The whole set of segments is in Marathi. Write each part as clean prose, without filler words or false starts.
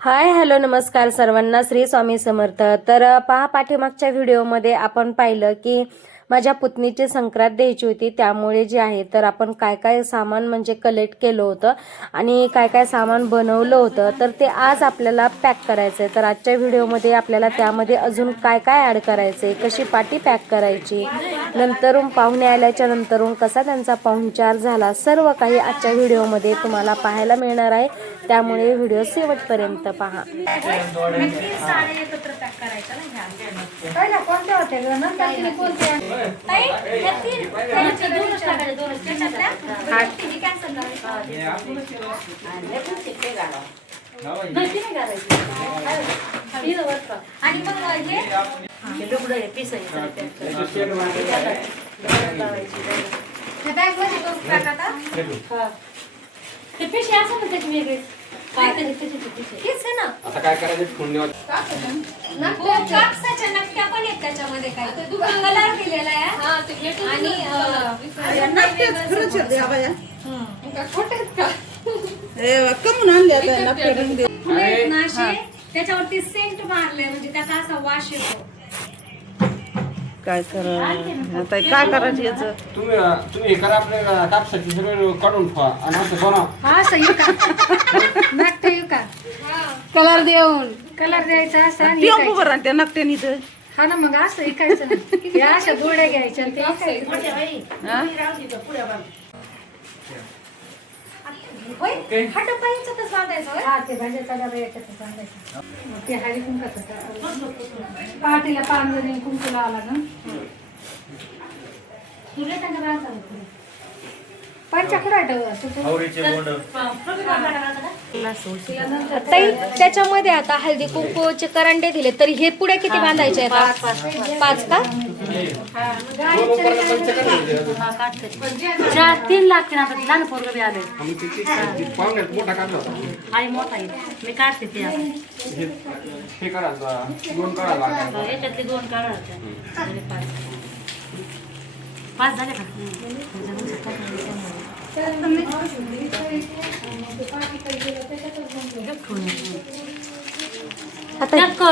हाय हॅलो नमस्कार सर्वांना, श्री स्वामी समर्थ. तर पहा, पाठीमागच्या व्हिडिओमध्ये आपण पाहिलं की माझ्या पुतणीची संक्रांत द्यायची होती, त्यामुळे जे आहे तर आपण काय काय सामान म्हणजे कलेक्ट केलं होतं आणि काय काय सामान बनवलं होतं, तर ते आज आपल्याला पॅक करायचं आहे. तर आजच्या व्हिडिओमध्ये आपल्याला त्यामध्ये अजून काय काय ॲड करायचं आहे, कशी पाटी पॅक करायची, नंतरून पाहुणे आल्याच्या नंतरून कसा त्यांचा पाहुणचार झाला, सर्व काही आजच्या व्हिडिओमध्ये तुम्हाला पाहायला मिळणार आहे. त्यामुळे व्हिडिओ शेवटपर्यंत पहा. आता काय करायचं, कापसाच्या नकट्या पण आहेत त्याच्यामध्ये, काय कलर दिलेला आहे आणि त्याच्यावरती सेंट मारले, म्हणजे त्याचा असा वास येतो. काय आता काय करायचं याचं? तुम्ही करा, आपल्या कापसाची सगळं काढून ठेवा आणि असं बनवा. हा सही का नाट्य येऊ का, कलर देऊन कलर द्यायचा असं आणि पिऊ बरं त्या नकट्यानी तर. हा ना, मग असं ऐकायचं ना, या अशा गोड्या घ्यायच्या आणि ते हटपाईंच ते हळदी कुंकाचं पाटीला पांढरी कुंकू लावला ना, त्याच्यामध्ये आता हळदी कुंकूचे करंडे दिले, तर हे पुढे किती बांधायचे आहेत? 5 का? 3 लागते ना. लहान पोरग बी आले मोठा काढला आणि मोठा आहे, मी काढते ते. हे करायचं, 2 काढायला याच्यातले 2 काढायचे, 5 झाले का?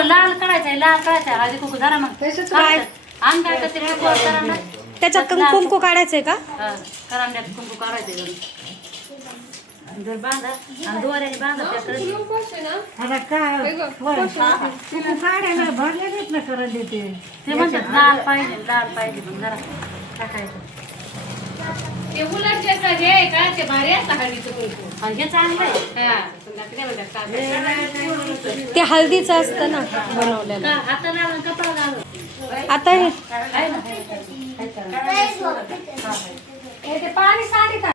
लाल काढायचंय, लाल काढायचंय, हळदी कुंकू जरा मग आम काय करते त्याच्यात कुंकू काढायचंय का? करंड्यात कुंकू काढायचंय जर बांधा आणि दोऱ्याने बांधा ते म्हणतात लाल पाहिजे, लाल पाहिजे, मग जरा टाकायचं. ते उलट जे आहे का ते भारी असतं हळदीचं कुंकू, हे चांगलं आहे. ते हळदीचं असतं ना बनवलेलं. आता लावून कपडा घालून आता हे ते पाणी साडी का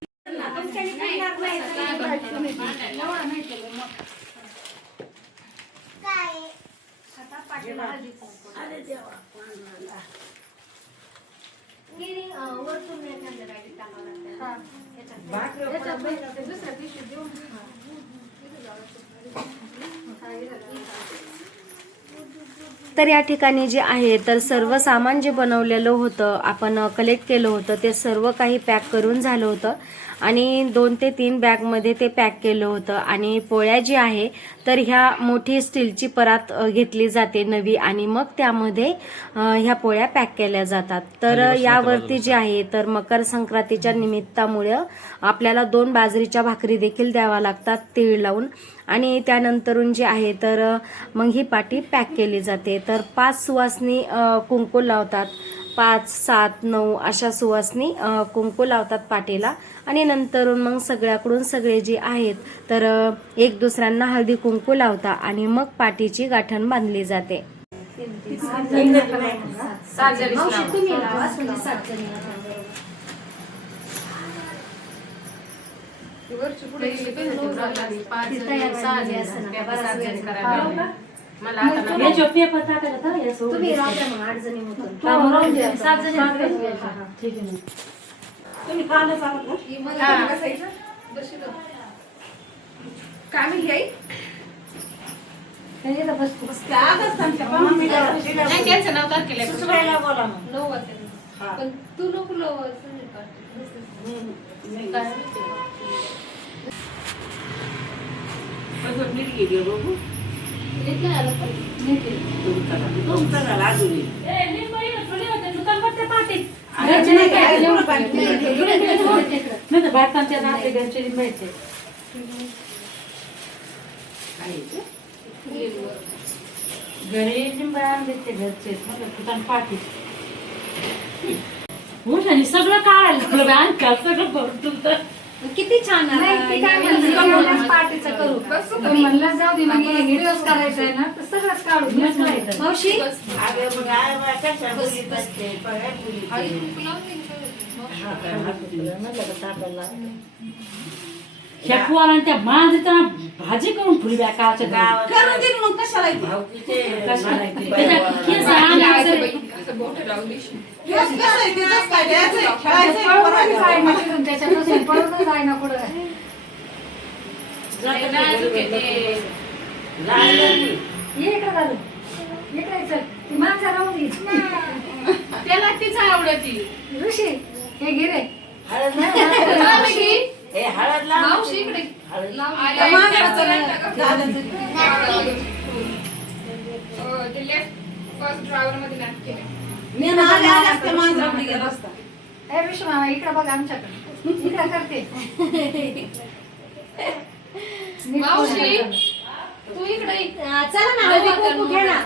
तर या ठिकाणी जे आहे तर सर्व सामान जे बनवलेलं होतं, आपण कलेक्ट केलं होतं, ते सर्व काही पॅक करून झालं होतं आणि 2 ते 3 बॅगमध्ये ते पॅक केलं होतं. आणि पोळ्या जी आहे तर ह्या मोठी स्टीलची परात घेतली जाते नवी, आणि मग त्यामध्ये ह्या पोळ्या पॅक केल्या जातात. तर यावरती जे आहे तर मकर संक्रांतीच्या निमित्तामुळे आपल्याला 2 बाजरीच्या भाकरी देखील द्यावा लागतात तीळ लावून. आणि त्यानंतरून जे आहे तर मग ही पाटी पॅक केली जाते. तर 5 सुवासनी कुंकू लावतात, 5, 7, 9 अशा सुवासनी कुंकू लावतात पाटीला. आणि नंतरून मग सगळ्याकडून सगळे जे आहेत तर एक दुसऱ्यांना हळदी कुंकू लावता आणि मग पाटीची गाठण बांधली जाते. पेपर टाकायला तुम्ही राहता मग 8 जणी होतो, 7 जणी ठीक आहे. तुम्ही कांदा सांगत ना काय म्हणली आई? त्यांचं नाव तारखेला बोला मग 9 वाजता पण तू नको लवकर मी काय भारतांच्या नाते घरचे लिंबायचे घरी लिंबा आणले ते घरचे तुझा पाठी आणि सगळं काढायला आणखा सगळं भरून तुमचं किती छान नाही ते काय म्हणलं पार्टीचं करू तुम्ही म्हणलं जाऊ दे म्हणजे व्हिडिओज करायचा आहे ना तर सगळंच काढू मावशी ह्या पोरांनी त्या मांजरीचा भाजी करून ठेवली बॅ काच्या करून दे मग कशाला येते? हेच करायचं, तेच काय द्यायचंय, खेळायचंय, पोरांचं. त्याच्यापासून पळून जाय ना पुढे इकडे झालं इकडे चल ती माणसं राहून दे त्याला तीच आवडती. ऋषी हे घे रे मावशी इकडे. मी ना आले असते मांजराकडे गेला असता. हे विष्णू मामा इकडे बघ आमच्याकडे इकडे करते मावशी तू इकडे ये. चला ना हळदी कुंकू घे ना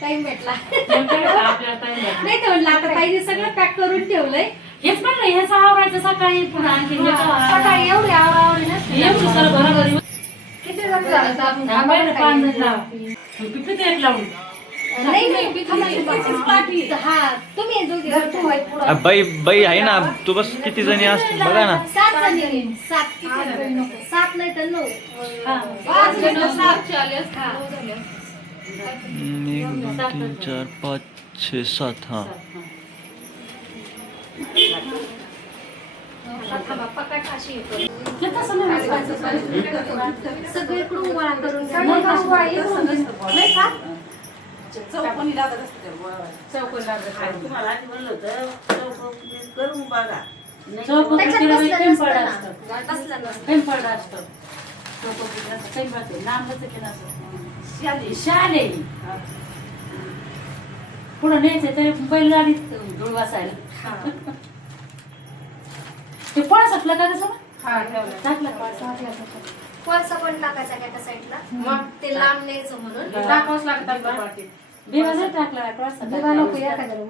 टाइम भेटला नाही तर म्हणलं आता पाहिजे सगळं पॅक करून ठेवलंय हेच पण नाही ह्याचं आवरायचं सकाळी पुन्हा आणखी सकाळी एवढी आवरावरी नसते एवढं सर बरोबर किती जण झालं आपण किती एक लावून नाही हा तुम्ही दोघी बाई आहे ना तू बस किती जणी असतील बघा ना 7 जणी 7 नाही तर 9 पाच जण सातशे आले असते. हा. 1 2 3 4 5 6 7 हा सगळीकडून गोळा करून नाही का चौकोनी लागत असते चौकोनी लागत असते. तुम्हाला आधी म्हणलं होतं करून बघा त्याच्यात बसलं नसतं ना. शाले पुढं न्यायचं तरी बैलगाडीत धूळ वाचायला ते पळा सकला का कसं हा ठेवलं. टाकलं कोळसा पण टाकायचा का त्या साईडला ते लांब न्यायचं म्हणून टाकावंच लागतं पाठीत. देवा नाही टाकला कोळसा देवा नको एखाद्याला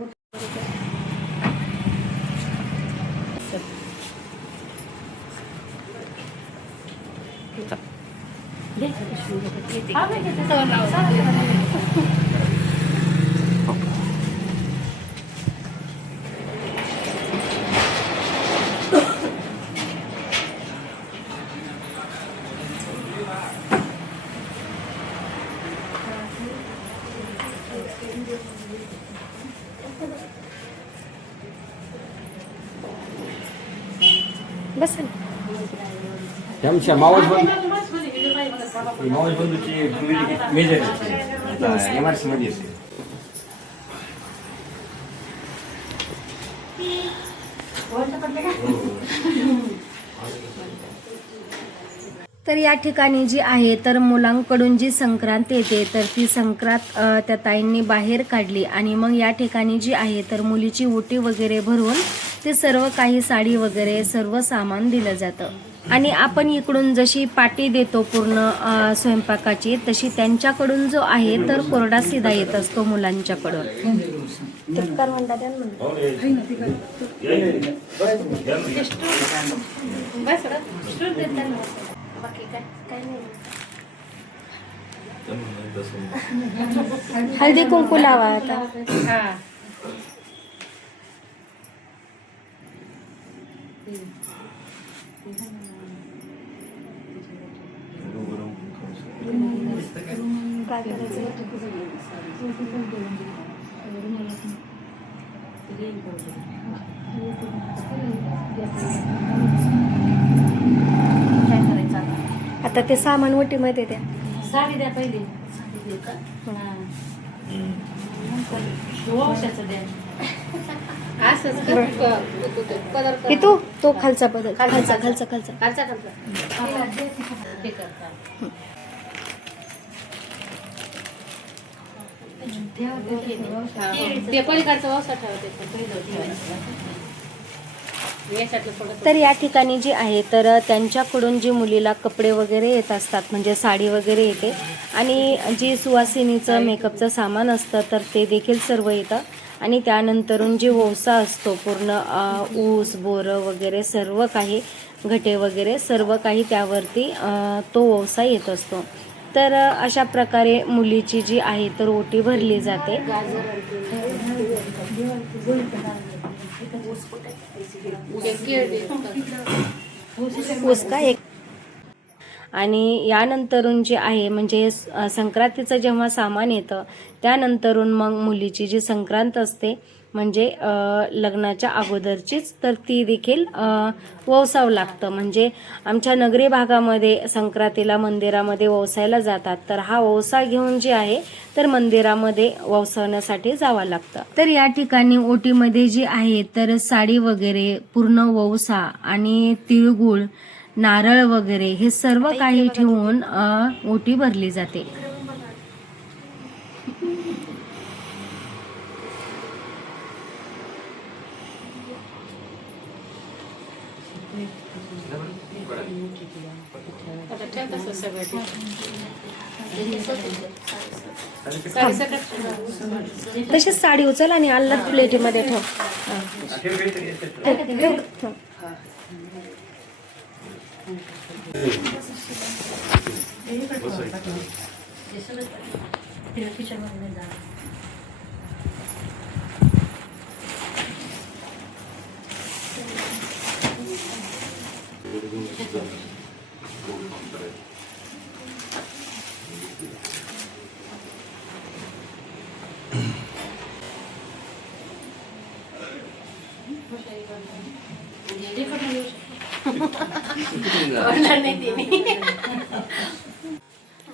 बस आमच्या मावस बंधूची मेजर एमआरसी मध्ये असेल. तर या ठिकाणी जी आहे तर मुलांकडून जी संक्रांत येते तर ती संक्रांत त्या ताईंनी बाहेर काढली आणि मग या ठिकाणी जी आहे तर मुलीची ओटी वगैरे भरून ते सर्व काही साडी वगैरे सर्व सामान दिलं जातं आणि आपण इकडून जशी पाटी देतो पूर्ण स्वयंपाकाची तशी त्यांच्याकडून जो आहे तर कोरडा सिधा येत असतो मुलांच्याकडून हळदी कुंकू लावा आता काय आता ते सामान ओटीमध्ये द्या साडी द्या पहिली साडी देऊ का की तो खालचा बदल खालचा खालचा खालचा ते पलीकडचा वसा ठेवते तर या ठिकाणी जे आहे तर त्यांच्याकडून जी मुलीला कपडे वगैरे येत असतात म्हणजे साडी वगैरे येते आणि जी सुवासिनीचं मेकअपचं सामान असतं तर ते देखील सर्व येतं आणि त्यानंतरून जी वौसा असतो पूर्ण ऊस बोरं वगैरे सर्व काही घटे वगैरे सर्व काही त्यावरती तो वौसा येत असतो. तर अशा प्रकारे मुलीची जी आहे तर ओटी भरली जाते. उसका एक आणि यानंतरून जे आहे म्हणजे संक्रांतीचं जेव्हा सामान येतं त्यानंतरून मग मुलीची जी संक्रांत असते म्हणजे लग्नाच्या अगोदरचीच तर ती देखील वौसावं लागतं. म्हणजे आमच्या नगरी भागामध्ये संक्रांतीला मंदिरामध्ये वौसायला जातात तर हा वौसा घेऊन जे आहे तर मंदिरामध्ये वौसवण्यासाठी जावं लागतं. तर या ठिकाणी ओटीमध्ये जी आहे तर साडी वगैरे पूर्ण वौसा आणि तिळगुळ नारळ वगैरे हे सर्व काही ठेवून ओटी भरली जाते. तशीच साडी उचल आणि अल्लग प्लेटीमध्ये ठेव.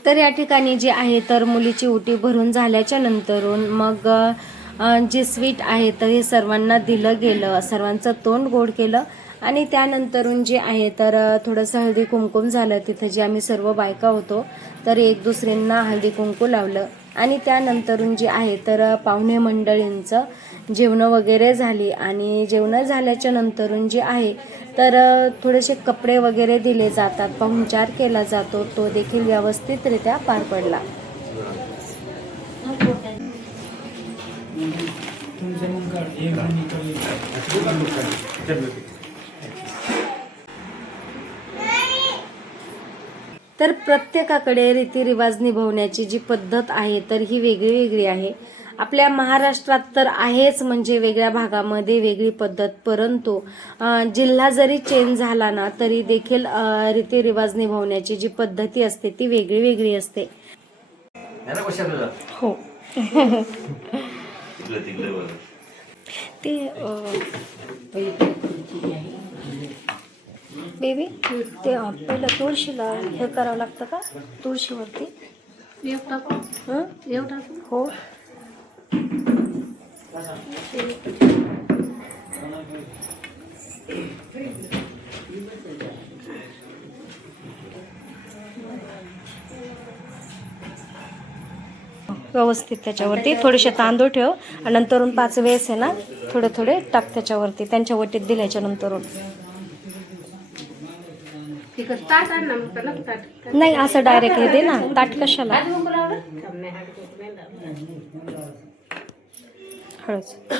तर या ठिकाणी जे आहे तर मुलीची ओटी भरून झाल्याच्या नंतरून मग जे स्वीट आहे तर हे सर्वांना दिलं गेलं, सर्वांचं तोंड गोड केलं आणि त्यानंतरून जे आहे तर थोडंसं हळदी कुंकुम झालं. तिथं जे आम्ही सर्व बायका होतो तर एक दुसऱ्यांना हळदी कुंकू लावलं आणि त्यानंतरून जे आहे तर पाहुणे मंडळींचं जेवणं वगैरे झाली आणि जेवणं झाल्याच्या नंतरून जे आहे तर थोडेसे कपडे वगैरे दिले जातात, पाहुणचार केला जातो, तो देखील व्यवस्थितरित्या पार पडला. तर प्रत्येकाकडे रीतिरिवाज निभावण्याची जी पद्धत आहे तर ही वेगळी वेगळी आहे. आपल्या महाराष्ट्रात तर आहेच म्हणजे वेगळ्या भागामध्ये वेगळी पद्धत, परंतु जिल्हा जरी चेंज झाला ना तरी देखील रीतिरिवाज निभावण्याची जी पद्धती असते ती वेगळी वेगळी असते. हो ते बेबी ते पहिलं तुळशीला हे करावं लागतं का तुळशीवरती हो व्यवस्थित त्याच्यावरती थोडेसे तांदूळ ठेव आणि नंतरून 5 वेळेस आहे ना थोडे थोडे टाक त्याच्यावरती त्यांच्या वटीत दिल्याच्या नंतरून. नाही असं डायरेक्ट हे दे ना ताट कशाला हळद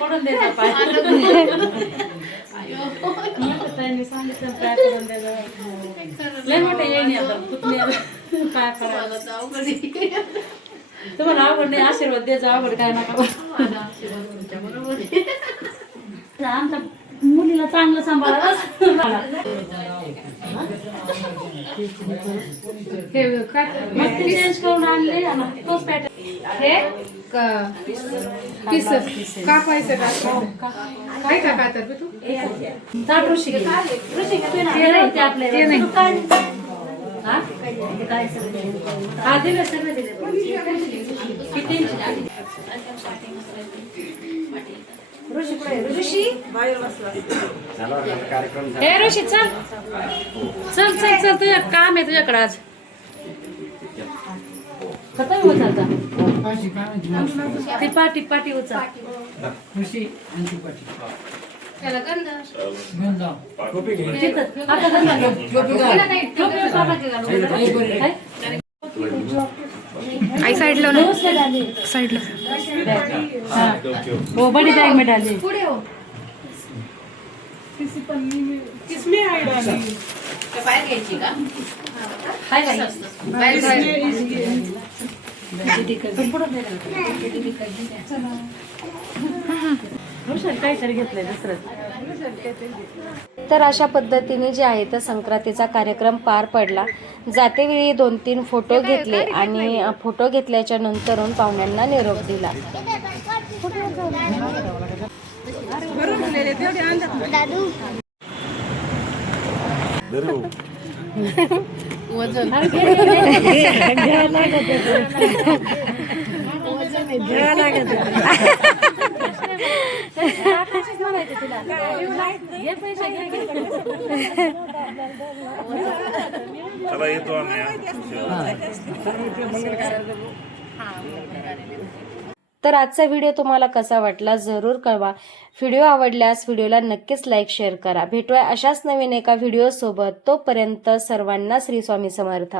पडून द्यायचा पाय लय मोठे येणे आता काय करायला तुम्हाला आवड नाही आशीर्वाद द्यायचा आवड काय नका आमचा मुलीला चांगलं सांभाळा. हे काय मग ते चेंज करून आणले आणि तोच पॅटर्न. हे किस कापायचं का काय का कातर तू ताट ऋषी घे. ऋषी घे, ते नाही ते आपल्या ते नाही. हा? काय सगळं? हा, दिलं सगळं दिलं. किती ऋषी पुढे. ऋषी हे ऋषी चल चल चल चल, तुझ्या काम आहे तुझ्याकडे आज. खतम होत आता ती पाटी पाटी उचल. त्याला गंध तिथं. आता गंधा घे. टोपी बाबाची घालू. काय? आई साइडला व्यवस्थित आली. साइडला हाँ, वो बड़ी बैग में डाली. पुढे हो हाय बाई. काहीतरी घेतलंय दुसरं. तर अशा पद्धतीने जे आहे तर संक्रांतीचा कार्यक्रम पार पडला. जातेवेळी 2-3 फोटो घेतले आणि फोटो घेतल्याच्या नंतरून पाहुण्यांना निरोप दिला. तर आजचा व्हिडिओ तुम्हाला कसा वाटला जरूर कळवा. व्हिडिओ आवडल्यास व्हिडिओला नक्कीच लाईक शेअर करा. भेटूया अशाच नवीन एका व्हिडिओ सोबत. तोपर्यंत सर्वांना श्री स्वामी समर्थ.